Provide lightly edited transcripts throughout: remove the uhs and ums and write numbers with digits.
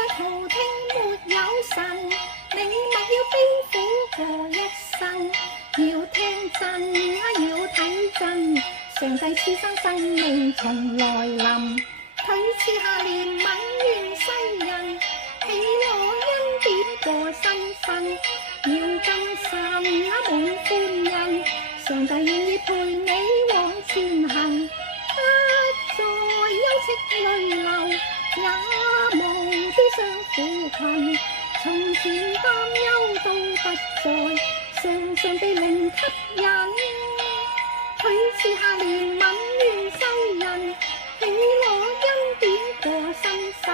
在途聽沒有神，你莫要悲苦過一生。要聽真要睇真，上帝賜生生命從來臨，佢賜下憐憫願世人，喜樂恩典過新生。要更神滿歡欣，上帝願意陪你往前行，不再憂戚淚流，也無悲傷苦困。從前擔憂都不再，常常被靈吸引。佢賜下憐憫願世人，喜樂恩典過新生。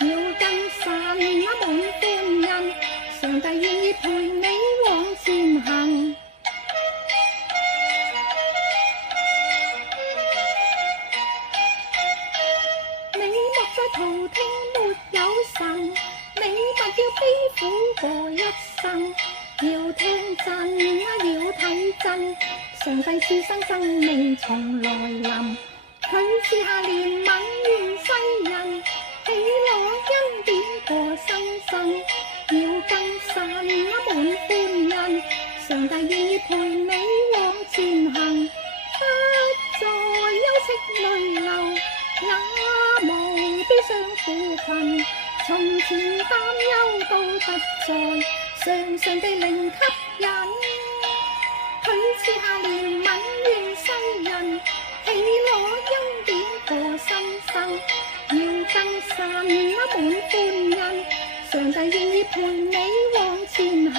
要更神滿歡欣，上帝願意陪你往前行。你莫再途聽沒有神，你莫要悲苦過一生。要聽真要睇真，上帝賜生生命從來臨，佢賜下憐憫願世人，喜樂恩典過新生。要更神滿歡欣，上帝願意陪你往前行，不再憂戚淚流，也無悲傷苦困。從前擔憂都不再，常常被靈吸引。佢賜下憐憫願世人，喜樂恩典過新生。要更神滿歡欣，上帝願意陪你往前行。